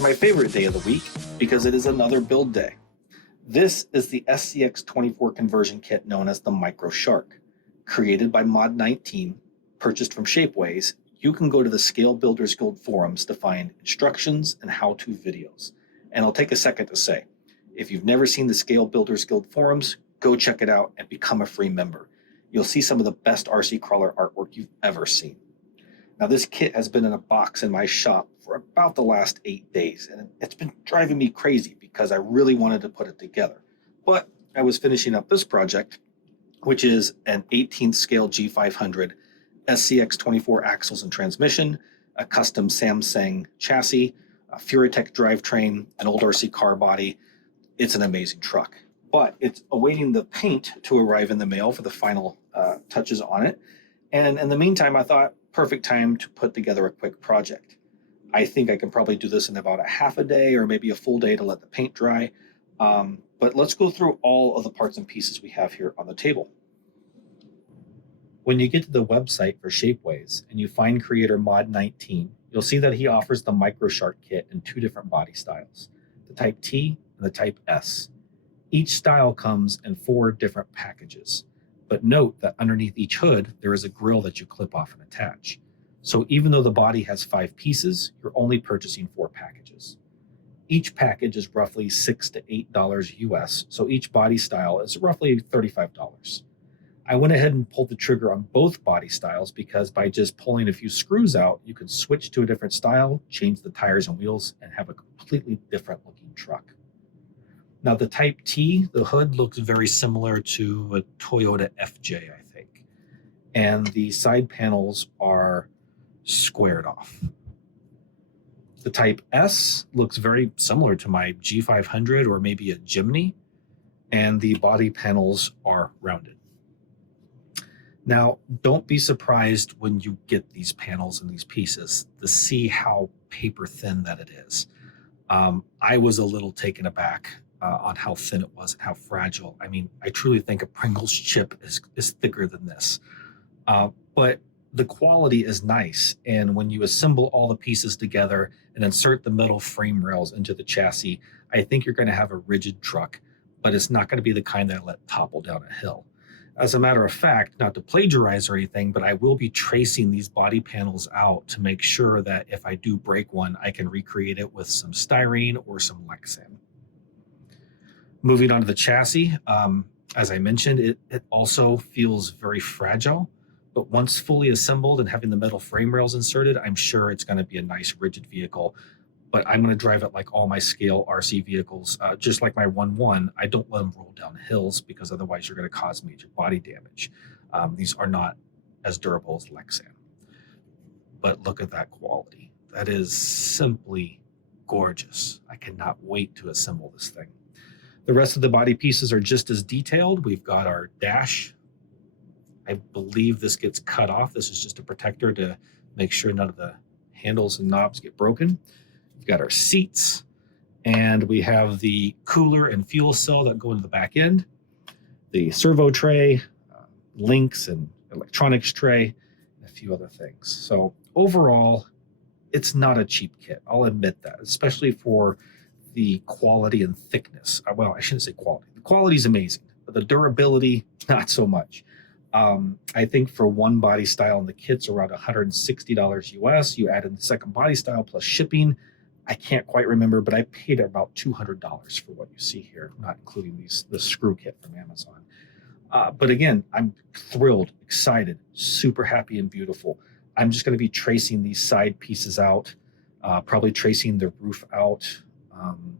is my favorite day of the week because it is another build day. This is the SCX24 conversion kit known as the Micro Shark. Created by Mod19, purchased from Shapeways, you can go to the Scale Builders Guild forums to find instructions and how-to videos. And I'll take a second to say, if you've never seen the Scale Builders Guild forums, go check it out and become a free member. You'll see some of the best RCCrawler artwork you've ever seen. Now, this kit has been in a box in my shop for about the last 8 days, and it's been driving me crazy because I really wanted to put it together. But I was finishing up this project, which is an 18th scale G500, SCX24 axles and transmission, a custom Samsung chassis, a Furitech drivetrain, an old RC car body. It's an amazing truck, but it's awaiting the paint to arrive in the mail for the final touches on it. And in the meantime, I thought, perfect time to put together a quick project. I think I can probably do this in about a half a day or maybe a full day to let the paint dry. But let's go through all of the parts and pieces we have here on the table. When you get to the website for Shapeways and you find creator Mod19, you'll see that he offers the Micro Shark kit in 2 different body styles, the Type T and the Type S. Each style comes in 4 different packages. But note that underneath each hood, there is a grill that you clip off and attach. So even though the body has 5 pieces, you're only purchasing 4 packages. Each package is roughly $6 to $8 US, so each body style is roughly $35. I went ahead and pulled the trigger on both body styles because by just pulling a few screws out, you can switch to a different style, change the tires and wheels, and have a completely different looking truck. Now, the Type T, the hood looks very similar to a Toyota FJ, I think. And the side panels are squared off. The Type S looks very similar to my G500 or maybe a Jimny, and the body panels are rounded. Now, don't be surprised when you get these panels and these pieces to see how paper thin that it is. I was a little taken aback on how thin it was and how fragile. I mean, I truly think a Pringles chip is thicker than this. But the quality is nice. And when you assemble all the pieces together and insert the metal frame rails into the chassis, I think you're going to have a rigid truck, but it's not going to be the kind that I let topple down a hill. As a matter of fact, not to plagiarize or anything, but I will be tracing these body panels out to make sure that if I do break one, I can recreate it with some styrene or some Lexan. Moving on to the chassis, as I mentioned, it also feels very fragile, but once fully assembled and having the metal frame rails inserted, I'm sure it's going to be a nice rigid vehicle. But I'm going to drive it like all my scale RC vehicles, just like my 1.1. I don't let them roll down hills because otherwise you're going to cause major body damage. These are not as durable as Lexan. But look at that quality. That is simply gorgeous. I cannot wait to assemble this thing. The rest of the body pieces are just as detailed. We've got our dash. I believe this gets cut off. This is just a protector to make sure none of the handles and knobs get broken. We've got our seats, and we have the cooler and fuel cell that go into the back end, the servo tray, links and electronics tray, and a few other things. So overall, it's not a cheap kit. I'll admit that, especially for the quality and thickness. Well, I shouldn't say quality. The quality is amazing, but the durability, not so much. I think for one body style in the kit's around $160 US. You add in the second body style plus shipping. I can't quite remember, but I paid about $200 for what you see here, not including the screw kit from Amazon. But again, I'm thrilled, excited, super happy and beautiful. I'm just going to be tracing these side pieces out, probably tracing the roof out.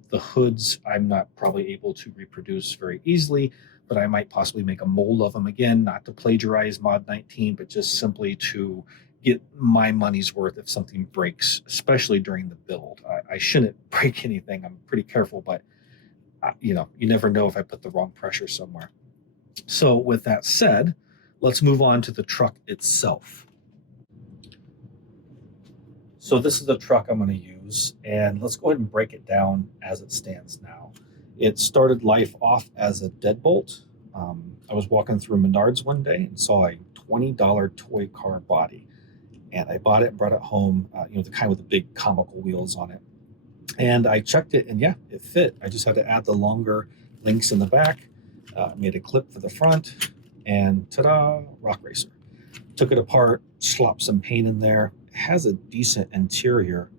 The hoods, I'm not probably able to reproduce very easily, but I might possibly make a mold of them again, not to plagiarize Mod19, but just simply to get my money's worth if something breaks, especially during the build. I shouldn't break anything. I'm pretty careful, but you never know if I put the wrong pressure somewhere. So with that said, let's move on to the truck itself. So this is the truck I'm going to use, and let's go ahead and break it down as it stands now. It started life off as a deadbolt. I was walking through Menards one day and saw a $20 toy car body, and I bought it and brought it home, the kind with the big comical wheels on it. And I checked it, and yeah, it fit. I just had to add the longer links in the back, made a clip for the front, and ta-da, Rock Racer. Took it apart, slopped some paint in there. It has a decent interior,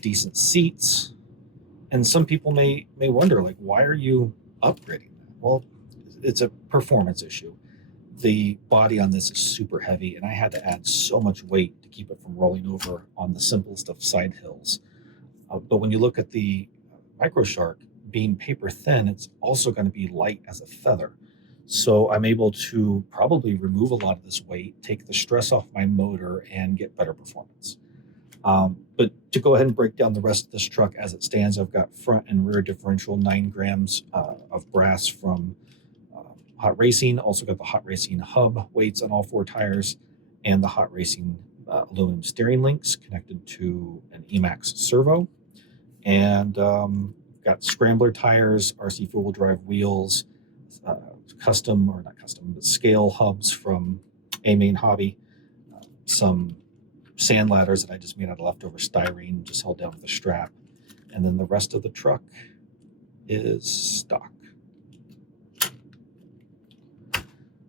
decent seats. And some people may wonder, like, why are you upgrading that? Well, it's a performance issue. The body on this is super heavy, and I had to add so much weight to keep it from rolling over on the simplest of side hills. But when you look at the Micro Shark, being paper thin, it's also going to be light as a feather. So I'm able to probably remove a lot of this weight, take the stress off my motor, and get better performance. But to go ahead and break down the rest of this truck as it stands, I've got front and rear differential 9 grams of brass from Hot Racing. Also got the Hot Racing hub weights on all 4 tires, and the Hot Racing aluminum steering links connected to an Emax servo. And got scrambler tires, RC four-wheel drive wheels, custom, or not custom, but scale hubs from A-Main Hobby, some sand ladders that I just made out of leftover styrene, just held down with a strap. And then the rest of the truck is stock.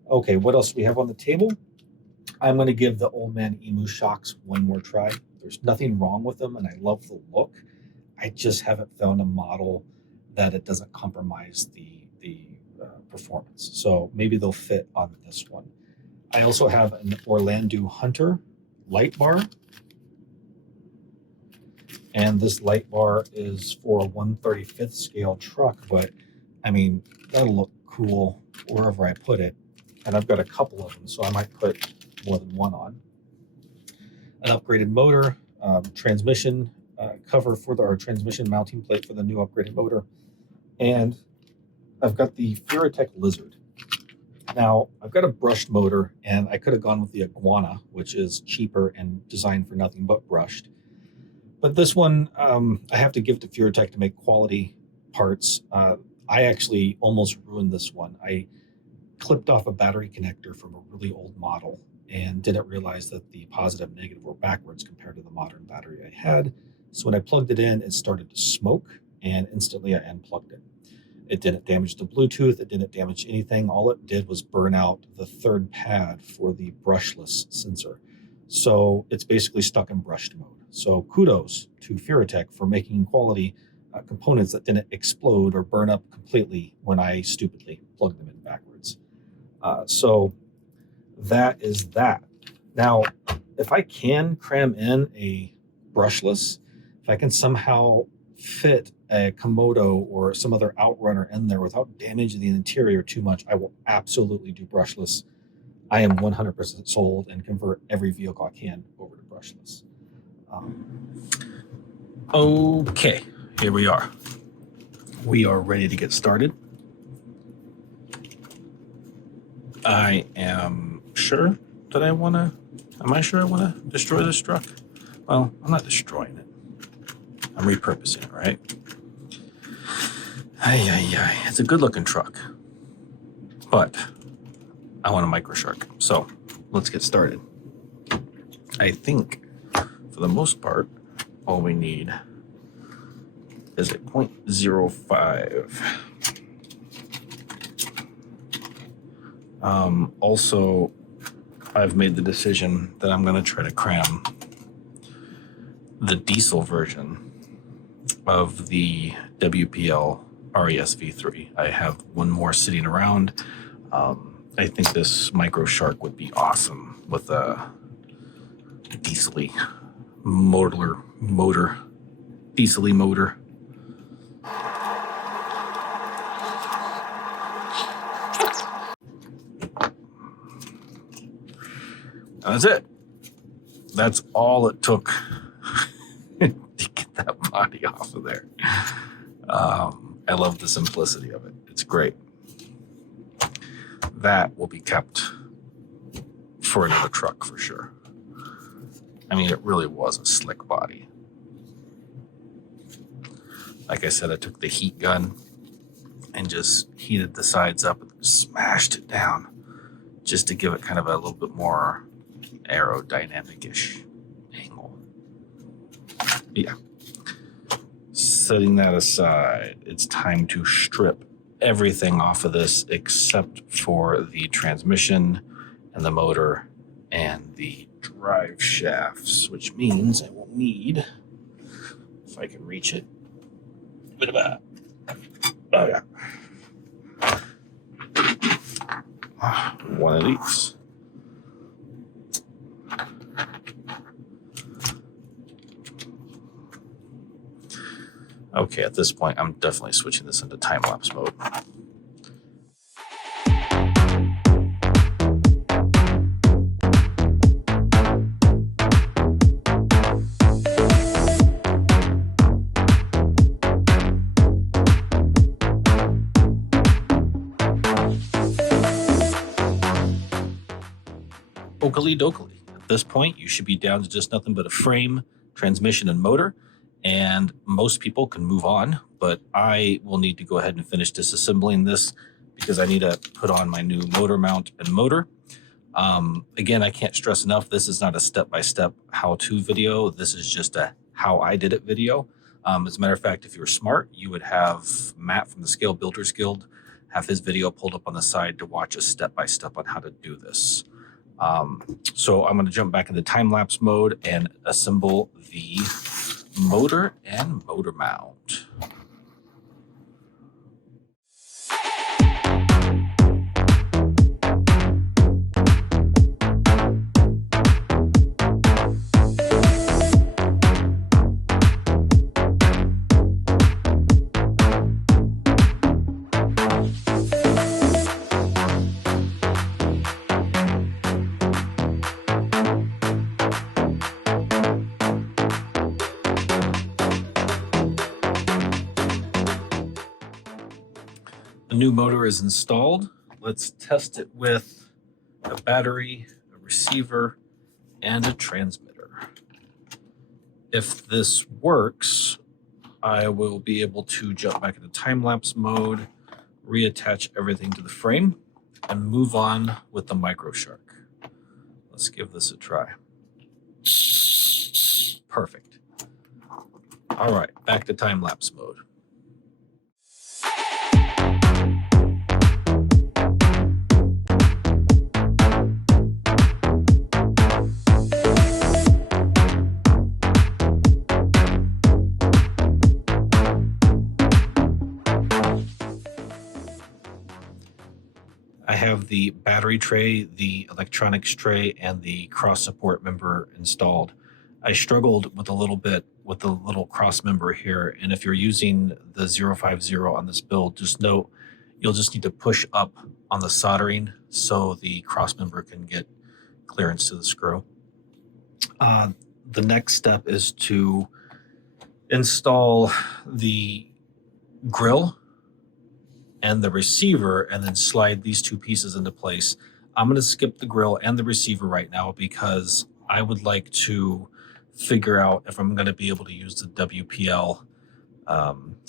Okay, what else do we have on the table? I'm going to give the Old Man Emu shocks one more try. There's nothing wrong with them, and I love the look. I just haven't found a model that it doesn't compromise the performance. So maybe they'll fit on this one. I also have an Orlando Hunter light bar. And this light bar is for a 1/35th scale truck, but I mean, that'll look cool wherever I put it. And I've got a couple of them, so I might put more than one on. An upgraded motor, transmission cover for our transmission mounting plate for the new upgraded motor. And I've got the Furatech Lizard. Now, I've got a brushed motor, and I could have gone with the Iguana, which is cheaper and designed for nothing but brushed. But this one, I have to give to Furatech to make quality parts. I actually almost ruined this one. I clipped off a battery connector from a really old model and didn't realize that the positive and negative were backwards compared to the modern battery I had. So when I plugged it in, it started to smoke, and instantly I unplugged it. It didn't damage the Bluetooth. It didn't damage anything. All it did was burn out the third pad for the brushless sensor. So it's basically stuck in brushed mode. So kudos to Furatech for making quality components that didn't explode or burn up completely when I stupidly plugged them in backwards. So that is that. Now, if I can cram in a brushless, if I can somehow fit a Komodo or some other outrunner in there without damaging the interior too much, I will absolutely do brushless. I am 100% sold and convert every vehicle I can over to brushless. Okay, here we are. We are ready to get started. I am sure that I want to, am I sure I want to destroy this truck? Well, I'm not destroying it. I'm repurposing it, right? It's a good looking truck, but I want a Micro Shark. So let's get started. I think for the most part, all we need is a 0.05. Also, I've made the decision that I'm going to try to cram the diesel version of the WPL RES V3. I have one more sitting around. I think this Micro Shark would be awesome with a diesel-y motor. That's it. That's all it took to get that body off of there. I love the simplicity of it. It's great. That will be kept for another truck for sure. I mean, it really was a slick body. Like I said, I took the heat gun and just heated the sides up and smashed it down just to give it kind of a little bit more aerodynamic-ish angle. Yeah. Setting that aside, it's time to strip everything off of this except for the transmission and the motor and the drive shafts, which means I will need, if I can reach it, a bit of a, oh yeah, one of these. Okay, at this point, I'm definitely switching this into time-lapse mode. Oakley dokley. At this point, you should be down to just nothing but a frame, transmission, and motor. And most people can move on, but I will need to go ahead and finish disassembling this because I need to put on my new motor mount and motor. Again, I can't stress enough, this is not a step-by-step how-to video. This is just a how I did it video. As a matter of fact, if you were smart, you would have Matt from the Scale Builders Guild have his video pulled up on the side to watch a step-by-step on how to do this. So I'm going to jump back into time-lapse mode and assemble the motor and motor mount. The new motor is installed. Let's test it with a battery, a receiver, and a transmitter. If this works, I will be able to jump back into time-lapse mode, reattach everything to the frame, and move on with the MicroShark. Let's give this a try. Perfect. All right, back to time-lapse mode. I have the battery tray, the electronics tray, and the cross support member installed. I struggled with a little bit with the little cross member here, and if you're using the 050 on this build, just note you'll just need to push up on the soldering so the cross member can get clearance to the screw. The next step is to install the Grille and the receiver, and then slide these two pieces into place. I'm going to skip the Grille and the receiver right now because I would like to figure out if I'm going to be able to use the WPL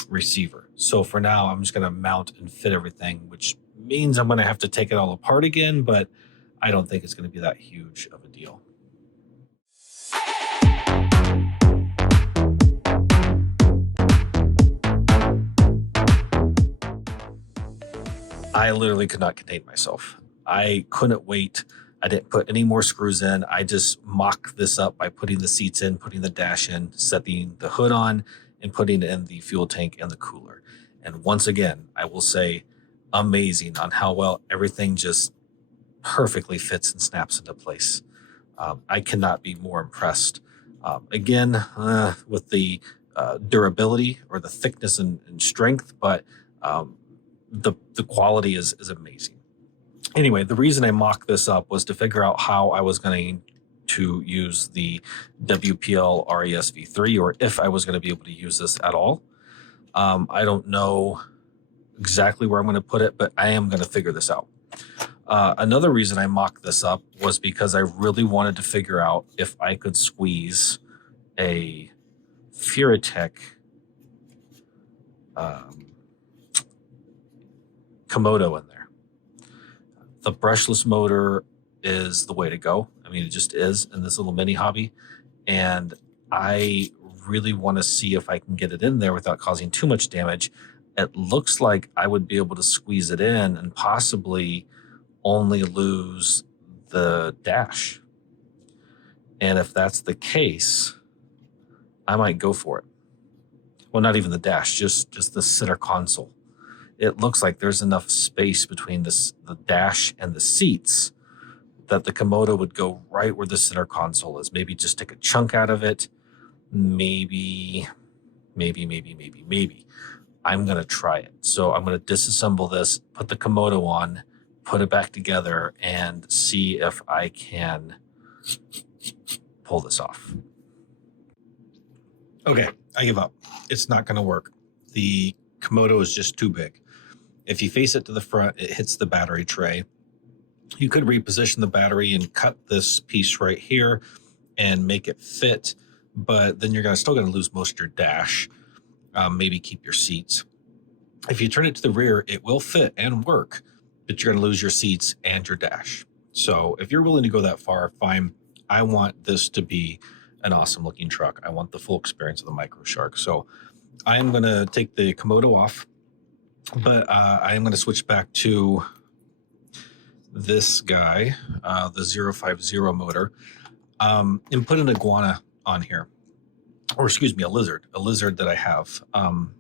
receiver. So for now, I'm just going to mount and fit everything, which means I'm going to have to take it all apart again, but I don't think it's going to be that huge of a deal. I literally could not contain myself. I couldn't wait. I didn't put any more screws in. I just mocked this up by putting the seats in, putting the dash in, setting the hood on, and putting in the fuel tank and the cooler. And once again, I will say amazing on how well everything just perfectly fits and snaps into place. I cannot be more impressed. Again, with the durability or the thickness and strength, but the quality is amazing. Anyway, the reason I mocked this up was to figure out how I was going to use the WPL RES V3, or if I was going to be able to use this at all. I don't know exactly where I'm going to put it, but I am going to figure this out. Another reason I mocked this up was because I really wanted to figure out if I could squeeze a Furatech Komodo in there. The brushless motor is the way to go. I mean, it just is in this little mini hobby. And I really want to see if I can get it in there without causing too much damage. It looks like I would be able to squeeze it in and possibly only lose the dash. And if that's the case, I might go for it. Well, not even the dash, just the center console. It looks like there's enough space between the dash and the seats that the Komodo would go right where the center console is. Maybe just take a chunk out of it. Maybe. I'm going to try it. So I'm going to disassemble this, put the Komodo on, put it back together, and see if I can pull this off. Okay, I give up. It's not going to work. The Komodo is just too big. If you face it to the front, it hits the battery tray. You could reposition the battery and cut this piece right here and make it fit, but then you're still going to lose most of your dash. Maybe keep your seats. If you turn it to the rear, it will fit and work, but you're going to lose your seats and your dash. So if you're willing to go that far, fine. I want this to be an awesome looking truck. I want the full experience of the Micro Shark. So I am going to take the Komodo off, but I am going to switch back to this guy, the 050 motor, and put an iguana on here. Or excuse me, a lizard that I have, and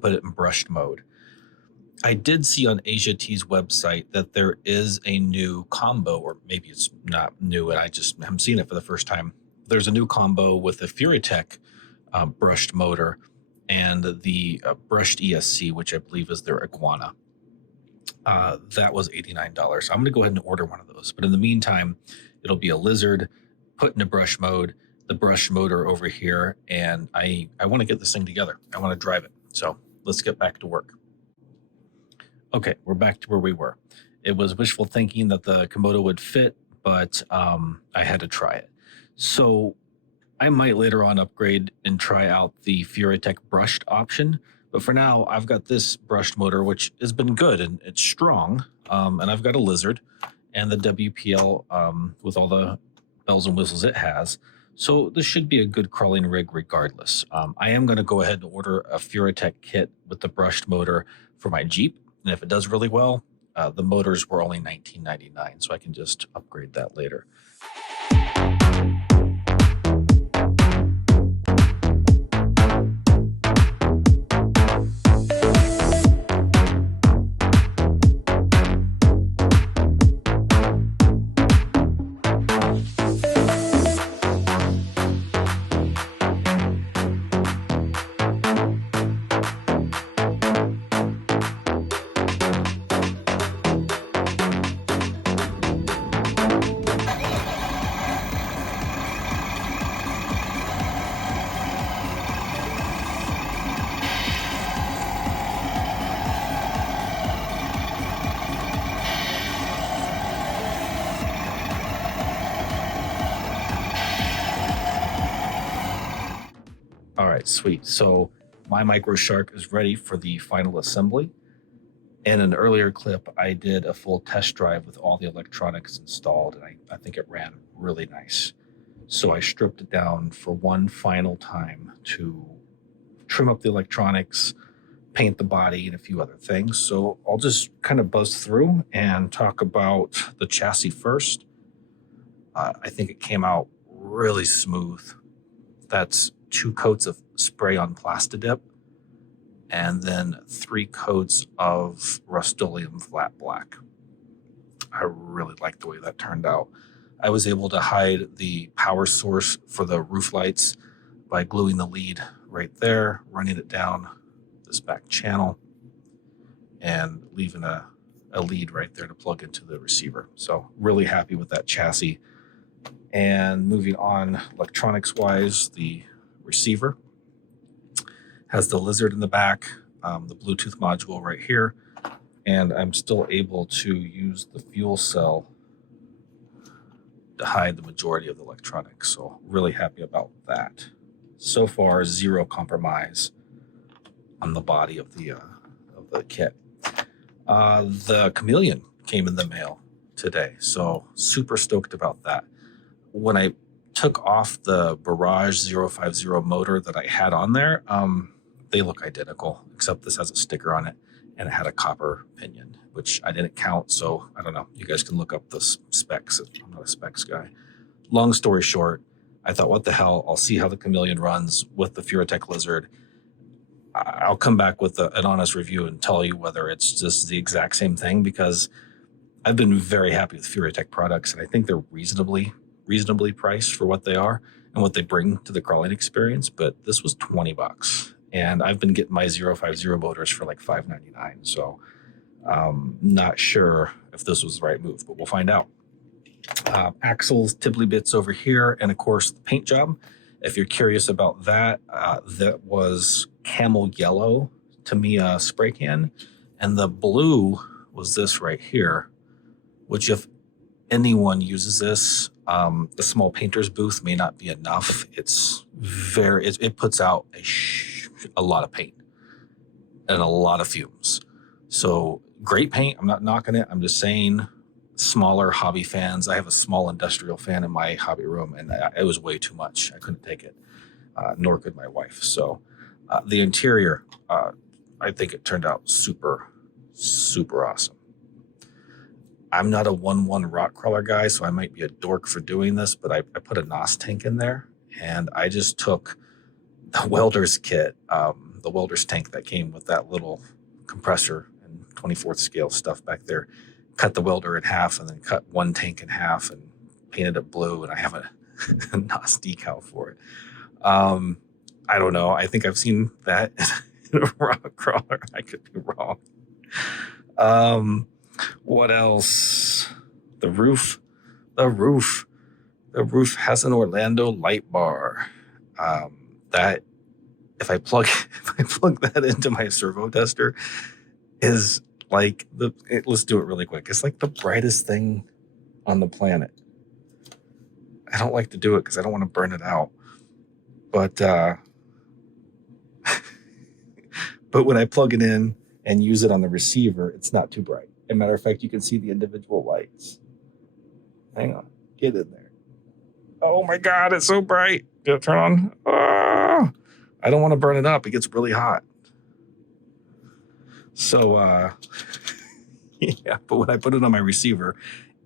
put it in brushed mode. I did see on Asia T's website that there is a new combo, or maybe it's not new and I just haven't seen it for the first time. There's a new combo with the Furitech brushed motor and the brushed ESC, which I believe is their iguana. That was $89. I'm going to go ahead and order one of those. But in the meantime, it'll be a lizard put in a brush mode, the brush motor over here, and I want to get this thing together. I want to drive it. So let's get back to work. Okay, we're back to where we were. It was wishful thinking that the Komodo would fit, but I had to try it. So I might later on upgrade and try out the Furitech brushed option. But for now, I've got this brushed motor, which has been good and it's strong. And I've got a lizard and the WPL with all the bells and whistles it has. So this should be a good crawling rig regardless. I am going to go ahead and order a Furitech kit with the brushed motor for my Jeep. And if it does really well, the motors were only $19.99, so I can just upgrade that later. All right, sweet. So my Micro Shark is ready for the final assembly. In an earlier clip, I did a full test drive with all the electronics installed, and I think it ran really nice. So I stripped it down for one final time to trim up the electronics, paint the body, and a few other things. So I'll just kind of buzz through and talk about the chassis first. I think it came out really smooth. That's 2 coats of spray on Plastidip, and then 3 coats of Rust-Oleum flat black. I really like the way that turned out. I was able to hide the power source for the roof lights by gluing the lead right there, running it down this back channel, and leaving a lead right there to plug into the receiver. So really happy with that chassis. And moving on electronics-wise, the receiver has the lizard in the back, the Bluetooth module right here, and I'm still able to use the fuel cell to hide the majority of the electronics. So really happy about that. So far, 0 compromise on the body of the kit. The Chameleon came in the mail today, so super stoked about that. When I took off the Barrage 050 motor that I had on there. They look identical, except this has a sticker on it and it had a copper pinion, which I didn't count. So I don't know. You guys can look up the specs. I'm not a specs guy. Long story short, I thought, what the hell? I'll see how the Chameleon runs with the Furatech Lizard. I'll come back with an honest review and tell you whether it's just the exact same thing, because I've been very happy with Furatech products, and I think they're reasonably priced for what they are and what they bring to the crawling experience. But this was $20, and I've been getting my 050 motors for like $5.99. So not sure if this was the right move, but we'll find out. Axles, Tibbly bits over here, and of course the paint job. If you're curious about that, that was camel yellow Tamiya spray can, and the blue was this right here, which if anyone uses this, the small painter's booth may not be enough. It's it puts out a lot of paint and a lot of fumes. So great paint. I'm not knocking it. I'm just saying, smaller hobby fans. I have a small industrial fan in my hobby room, and it was way too much. I couldn't take it, nor could my wife. So the interior, I think it turned out super, super awesome. I'm not a 1-1 rock crawler guy, so I might be a dork for doing this, but I put a NOS tank in there, and I just took the welder's kit, the welder's tank that came with that little compressor and 24th scale stuff back there, cut the welder in half, and then cut one tank in half and painted it blue, and I have a NOS decal for it. I don't know. I think I've seen that in a rock crawler. I could be wrong. What else? The roof has an Orlando light bar. That if I plug that into my servo tester, is like let's do it really quick. It's like the brightest thing on the planet. I don't like to do it because I don't want to burn it out. But but when I plug it in and use it on the receiver, it's not too bright. As a matter of fact, you can see the individual lights. Hang on, get in there. Oh my God, it's so bright. Did it turn on? Oh, I don't want to burn it up. It gets really hot. So, yeah, but when I put it on my receiver,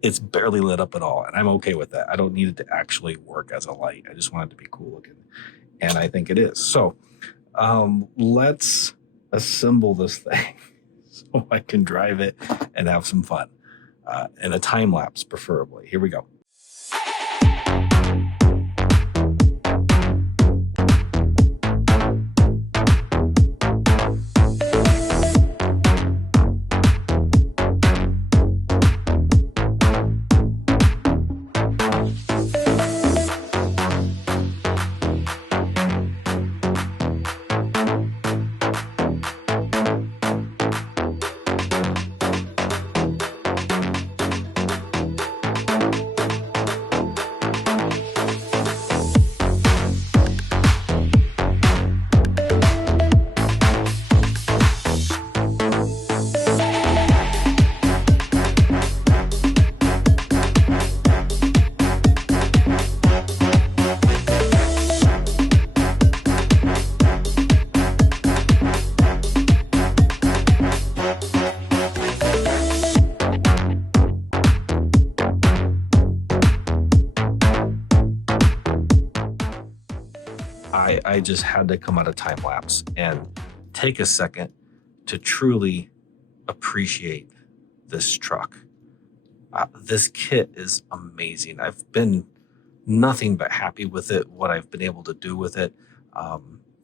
it's barely lit up at all. And I'm okay with that. I don't need it to actually work as a light. I just want it to be cool looking. And I think it is. So let's assemble this thing so I can drive it and have some fun. In a time lapse, preferably. Here we go. I just had to come out of time lapse and take a second to truly appreciate this truck. This kit is amazing. I've been nothing but happy with it, what I've been able to do with it.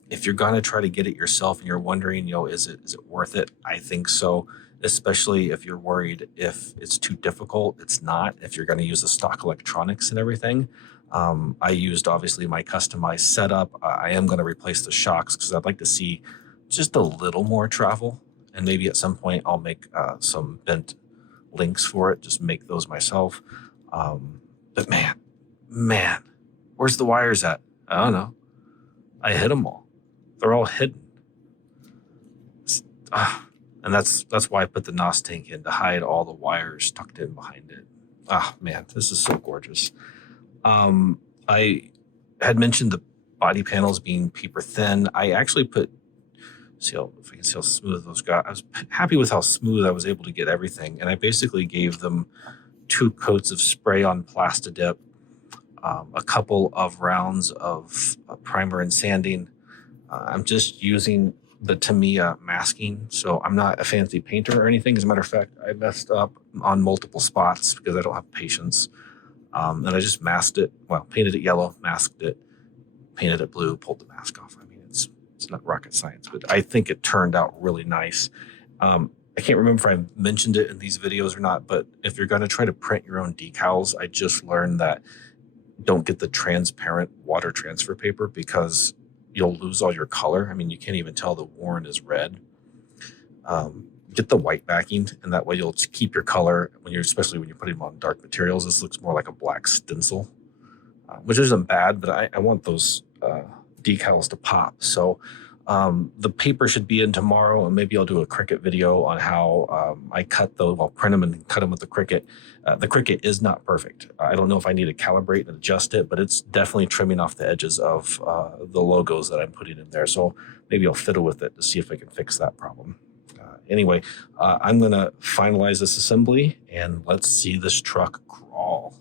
If you're going to try to get it yourself and you're wondering, is it worth it? I think so, especially if you're worried if it's too difficult. It's not. If you're going to use the stock electronics and everything. I used, obviously, my customized setup. I am going to replace the shocks because I'd like to see just a little more travel. And maybe at some point I'll make some bent links for it, just make those myself. But man, where's the wires at? I don't know. I hit them all. They're all hidden. And that's why I put the NOS tank in, to hide all the wires tucked in behind it. Man, this is so gorgeous. I had mentioned the body panels being paper thin. I actually put, see how, if I can see how smooth those got. I was happy with how smooth I was able to get everything. And I basically gave them 2 coats of spray on Plastidip, a couple of rounds of primer and sanding. I'm just using the Tamiya masking, so I'm not a fancy painter or anything. As a matter of fact, I messed up on multiple spots because I don't have patience. And I just masked it, well, painted it yellow, masked it, painted it blue, pulled the mask off. I mean, it's not rocket science, but I think it turned out really nice. I can't remember if I mentioned it in these videos or not, but if you're going to try to print your own decals, I just learned that don't get the transparent water transfer paper because you'll lose all your color. I mean, you can't even tell the Warren is red. Get the white backing, and that way you'll keep your color when especially when you're putting them on dark materials. This looks more like a black stencil, which isn't bad, but I want those decals to pop. So the paper should be in tomorrow, and maybe I'll do a Cricut video on how I cut those. I'll print them and cut them with the Cricut. The Cricut is not perfect. I don't know if I need to calibrate and adjust it, but it's definitely trimming off the edges of the logos that I'm putting in there. So maybe I'll fiddle with it to see if I can fix that problem. Anyway, I'm going to finalize this assembly, and let's see this truck crawl.